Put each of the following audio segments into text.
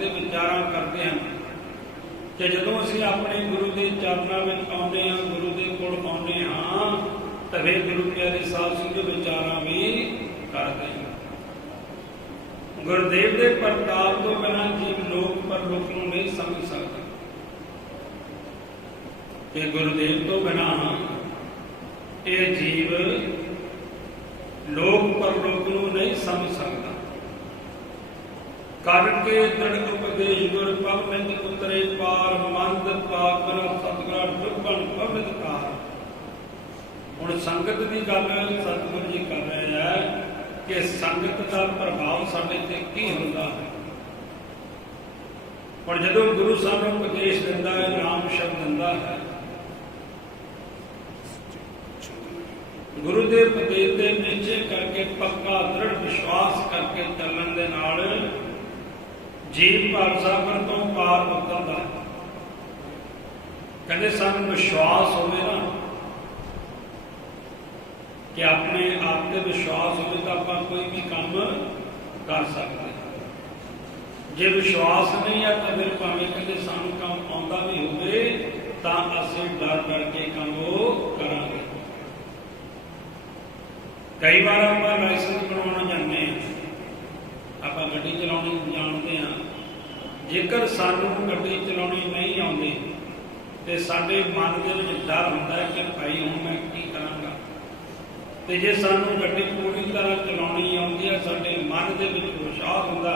ਦੇ ਵਿਚਾਰਾਂ ਕਰਦੇ ਹਾਂ ਕਿ ਜਦੋਂ ਅਸੀਂ ਆਪਣੇ ਗੁਰੂ ਦੇ ਚਰਨਾਂ ਵਿੱਚ ਆਉਂਦੇ ਹਾਂ, ਗੁਰੂ ਦੇ ਕੋਲ ਆਉਂਦੇ ਹਾਂ, ਤਾਂ ਫਿਰ ਗੁਰੂ ਪਿਆਰੇ ਸਾਹਿਬ ਸਿੰਘ ਦੇ ਵਿਚਾਰਾਂ ਵੀ ਕਰਦੇ ਹਾਂ ਗੁਰਦੇਵ ਦੇ ਪ੍ਰਤਾਪ ਤੋਂ ਬਿਨਾਂ ਜੀਵ ਲੋਕ ਪਰਲੋਕ ਨੂੰ ਨਹੀਂ ਸਮਝ ਸਕਦਾ। ਕਿ ਗੁਰਦੇਵ ਤੋਂ ਬਿਨਾਂ ਇਹ ਜੀਵ ਲੋਕ ਪਰਲੋਕ ਨੂੰ ਨਹੀਂ ਸਮਝ ਸਕਦਾ। ਕਰਕੇ ਦ੍ਰਿੜ ਉਪਦੇਸ਼ ਗੁਰ ਪਵਨਿਤ ਉਤਰੇ ਪਾਰ ਮੰਦ ਪਾਪਨ ਸਤਗੁਰਾਂ ਡੁੱਬਣ ਪਵਿੱਤ ਕਾਰ ਹੁਣ ਸੰਗਤ ਦੀ ਗੱਲ ਸਤਿਗੁਰੂ ਜੀ ਕਰ ਰਹੇ ਹੈ ਕਿ ਸੰਗਤ ਦਾ ਪ੍ਰਭਾਵ ਸਾਡੇ ਤੇ ਕੀ ਹੁੰਦਾ ਹੈ? ਪਰ ਜਦੋਂ ਗੁਰੂ ਸਾਹਿਬ ਨੂੰ ਉਪਦੇਸ਼ ਦਿੰਦਾ ਹੈ, ਨਾਮ ਸ਼ਬਦ ਦਿੰਦਾ ਹੈ, ਗੁਰੂ ਦੇ ਉਪਦੇਸ਼ ਦੇ ਨਿਸ਼ਚੇ ਕਰਕੇ ਪੱਕਾ ਦ੍ਰਿੜ ਵਿਸ਼ਵਾਸ ਕਰਕੇ ਚੱਲਣ ਦੇ ਨਾਲ ਜੀਵ ਭਾਵਸਾਗਰ ਤੋਂ ਪਾਰ ਉਤਰਦਾ ਹੈ ਕਹਿੰਦੇ ਸਾਨੂੰ, ਵਿਸ਼ਵਾਸ ਹੋਵੇ ਨਾ ਕਿ ਆਪਣੇ ਆਪ ਤੇ ਵਿਸ਼ਵਾਸ ਹੋਵੇ ਤਾਂ ਆਪਾਂ ਕੋਈ ਵੀ ਕੰਮ ਕਰ ਸਕਦੇ ਜੇ ਵਿਸ਼ਵਾਸ ਨਹੀਂ ਆ ਤਾਂ ਫਿਰ ਭਾਵੇਂ ਕਹਿੰਦੇ ਸਾਨੂੰ ਕੰਮ ਆਉਂਦਾ ਵੀ ਹੋਵੇ, ਤਾਂ ਅਸੀਂ ਡਰ ਡਰ ਕੇ ਕੰਮ ਉਹ ਕਰਾਂਗੇ। ਕਈ ਵਾਰ ਆਪਾਂ ਲਾਇਸੈਂਸ ਬਣਾਉਣਾ ਜਾਂਦੇ ਹਾਂ। ਆਪਾਂ ਗੱਡੀ ਚਲਾਉਣੀ, ਜਾਣ ਜੇਕਰ ਸਾਨੂੰ ਗੱਡੀ ਚਲਾਉਣੀ ਨਹੀਂ ਆਉਂਦੀ, ਤੇ ਸਾਡੇ ਮਨ ਦੇ ਵਿੱਚ ਡਰ ਹੁੰਦਾ ਹੈ ਕਿ ਭਾਈ ਹੁਣ ਮੈਂ ਕੀ ਕਰਾਂਗਾ। ਤੇ ਜੇ ਸਾਨੂੰ ਗੱਡੀ ਪੂਰੀ ਤਰ੍ਹਾਂ ਚਲਾਉਣੀ ਆਉਂਦੀ ਹੈ, ਸਾਡੇ ਮਨ ਦੇ ਵਿੱਚ ਵਿਸ਼ਵਾਸ ਹੁੰਦਾ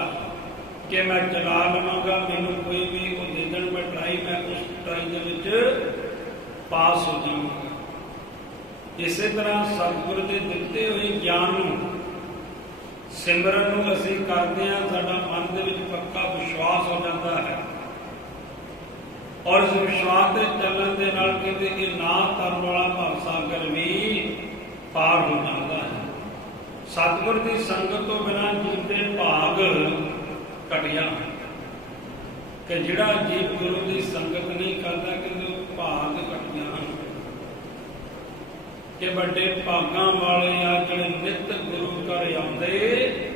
ਕਿ ਮੈਂ ਚਲਾ ਲਵਾਂਗਾ, ਮੈਨੂੰ ਕੋਈ ਵੀ ਉਹ ਦੇ ਦੇਣ, ਮੈਂ ਟਰਾਈ, ਮੈਂ ਉਸ ਟਰਾਈ ਦੇ ਵਿੱਚ ਪਾਸ ਹੋ ਜਾਵਾਂਗਾ। ਇਸੇ ਤਰ੍ਹਾਂ ਸਤਿਗੁਰ ਦੇ ਦਿੱਤੇ ਹੋਏ ਗਿਆਨ ਨੂੰ ਸਿਮਰਨ ਨੂੰ ਅਸੀਂ ਕਰਦੇ ਹਾਂ, ਸਾਡਾ ਮਨ ਦੇ ਵਿੱਚ ਪੱਕਾ ਵਿਸ਼ਵਾਸ ਹੋ ਜਾਂਦਾ ਹੈ। ਔਰ ਇਸ ਵਿਸ਼ਵਾਸ ਦੇ ਚੱਲਣ ਦੇ ਨਾਲ ਕਹਿੰਦੇ, ਇਹ ਨਾ ਤਰਨ ਵਾਲਾ ਭਵ ਸਾਗਰ ਵੀ ਪਾਰ ਹੋ ਜਾਂਦਾ ਹੈ। ਸਤਿਗੁਰ ਦੀ ਸੰਗਤ ਤੋਂ ਬਿਨਾਂ ਜੀਵ ਦੇ ਭਾਗ ਘਟਿਆ ਕਿ ਜਿਹੜਾ ਜੀਵ ਗੁਰੂ ਦੀ ਸੰਗਤ ਨਹੀਂ ਕਰਦਾ, ਕਹਿੰਦੇ ਉਹ ਭਾਗ ਘਟਿਆ ਹਨ। ਕਿ ਵੱਡੇ ਭਾਗਾਂ ਵਾਲੇ ਆ ਜਿਹੜੇ ਨਿਤ ਗੁਰੂ ਘਰ ਆਉਂਦੇ,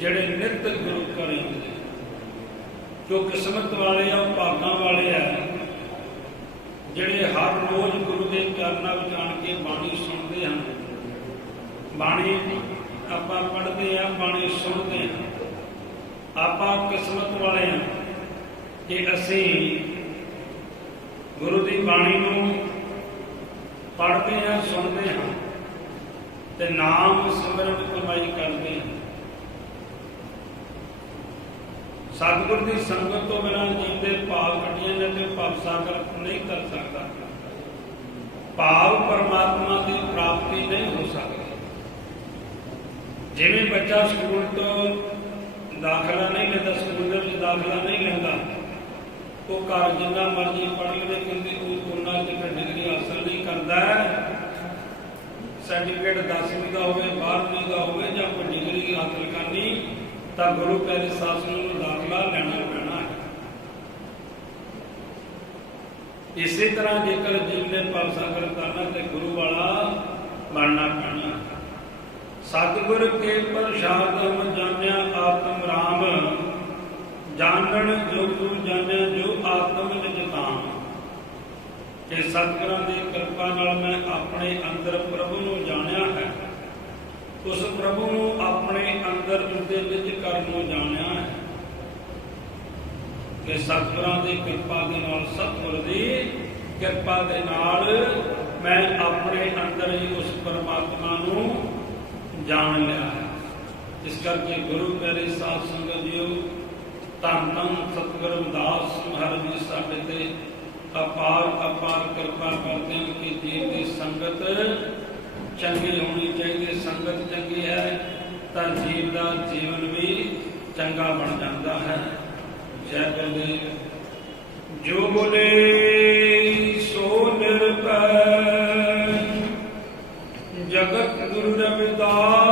ਜਿਹੜੇ ਨਿਤ ਗੁਰੂ ਘਰ ਆਉਂਦੇ। ਜੋ ਕਿਸਮਤ ਵਾਲੇ ਆ ਭਾਗਾਂ ਵਾਲੇ ਆ। ਜਿਹੜੇ ਹਰ ਰੋਜ਼ ਗੁਰੂ ਦੇ ਚਰਨਾਂ ਵਿੱਚ ਆਣ ਕੇ ਬਾਣੀ ਸੁਣਦੇ ਹਨ। ਬਾਣੀ ਆਪਾਂ ਪੜ੍ਹਦੇ ਆ, ਬਾਣੀ ਸੁਣਦੇ ਆ। ਆਪਾਂ ਕਿਸਮਤ ਵਾਲੇ ਆ ਕਿ ਅਸੀਂ ਗੁਰੂ ਦੀ ਬਾਣੀ ਨੂੰ ਪੜ੍ਹਦੇ ਹਾਂ, ਸੁਣਦੇ ਹਾਂ ਤੇ ਨਾਮ ਸਿਮਰਨ ਕਮਾਈ ਕਰਦੇ ਹਾਂ। ਸਤਿਗੁਰ ਦੀ ਸੰਗਤ ਤੋਂ ਬਿਨਾਂ ਜੀਵ ਦੇ ਭਾਵ ਕੱਟੀਆਂ ਨੇ ਤੇ ਭਵ ਸਾਗਰ ਨਹੀਂ ਕਰ ਸਕਦਾ। ਭਾਵ ਪਰਮਾਤਮਾ ਦੀ ਪ੍ਰਾਪਤੀ ਨਹੀਂ ਹੋ ਸਕਦੀ। ਜਿਵੇਂ ਬੱਚਾ ਸਕੂਲ ਤੋਂ ਦਾਖਲਾ ਨਹੀਂ ਲੈਂਦਾ, ਸਕੂਲ ਦੇ ਦਾਖਲਾ ਨਹੀਂ ਲੈਂਦਾ, ਉਹ ਘਰ ਜਿੰਨਾ ਮਰਜ਼ੀ ਪੜ੍ਹ ਲਵੇ ਕਹਿੰਦੇ ਉਹ ਉਹਨਾਂ ਚ ਡਿਗਰੀ ਹਾਸਲ ਨਹੀਂ ਕਰਦਾ ਸਰਟੀਫਿਕੇਟ 10ਵੀਂ ਦਾ ਹੋਵੇ 12ਵੀਂ ਦਾ ਹੋਵੇ ਜਾਂ ਕੋਈ ਡਿਗਰੀ ਹਾਸਲ ਕਰਨੀ, ਤਾਂ ਗੁਰੂ ਪਿਆਰੇ ਸਾਸਨ ਨੂੰ ਦਾਖਲਾ ਲੈਣਾ ਪੈਣਾ ਹੈ। ਇਸੇ ਤਰ੍ਹਾਂ ਜੇਕਰ ਜੀਵ ਨੇ ਪਲ ਸਾਗਰ ਕਰਨਾ ਤੇ ਗੁਰੂ ਵਾਲਾ ਬਣਨਾ ਪੈਣਾ ਸਤਿਗੁਰ ਕੇ ਪ੍ਰਸਾਦ ਜਾਣਿਆ ਆਤਮ ਰਾਮ, ਜਾਣਨ ਜੋ ਗੁਰੂ ਜਾਣਿਆ ਜੋ ਆਤਮ ਨਿਜ ਕਿ ਸਤਿਗੁਰਾਂ ਦੀ ਕਿਰਪਾ ਨਾਲ ਮੈਂ ਆਪਣੇ ਅੰਦਰ ਪ੍ਰਭੂ ਨੂੰ ਜਾਣਿਆ ਹੈ। ਉਸ ਪ੍ਰਭੂ ਨੂੰ ਆਪਣੇ ਅੰਦਰ ਉਸਦੇ ਵਿੱਚ ਕਰਨ ਨੂੰ ਜਾਣਿਆ ਹੈ। ਕਿ ਸਤਿਗੁਰਾਂ ਦੀ ਕਿਰਪਾ ਦੇ ਨਾਲ ਸਤਿਗੁਰ ਦੀ ਕਿਰਪਾ ਦੇ ਨਾਲ ਮੈਂ ਆਪਣੇ ਅੰਦਰ ਹੀ ਉਸ ਪਰਮਾਤਮਾ ਨੂੰ ਜਾਣ ਲਿਆ ਹੈ। ਇਸ ਕਰਕੇ ਗੁਰੂ ਪਿਆਰੇ ਸਾਧ ਸੰਗਤ ਜੀਓ, ਧੰਨ ਧੰਨ ਸਤਿਗੁਰ ਰਵਿਦਾਸ ਮਹਾਰਾਜ ਜੀ ਸਾਡੇ ਤੇ ਅਪਾਰ ਅਪਾਰ ਕਿਰਪਾ ਕਰਦੇ ਹਾਂ ਕਿ ਜੀਵ ਦੀ ਸੰਗਤ ਚੰਗੀ ਹੋਣੀ ਚਾਹੀਦੀ, ਸੰਗਤ ਚੰਗੀ ਹੈ, ਤਾਂ ਜੀਵ ਦਾ ਜੀਵਨ ਵੀ ਚੰਗਾ ਬਣ ਜਾਂਦਾ ਹੈ। ਜੈ ਬੋਲੇ ਜੋ ਬੋਲੇ, ਸੋ ਨਿਰਭੈ। ਜਗਤ ਗੁਰੂ ਰਵਿਦਾਸ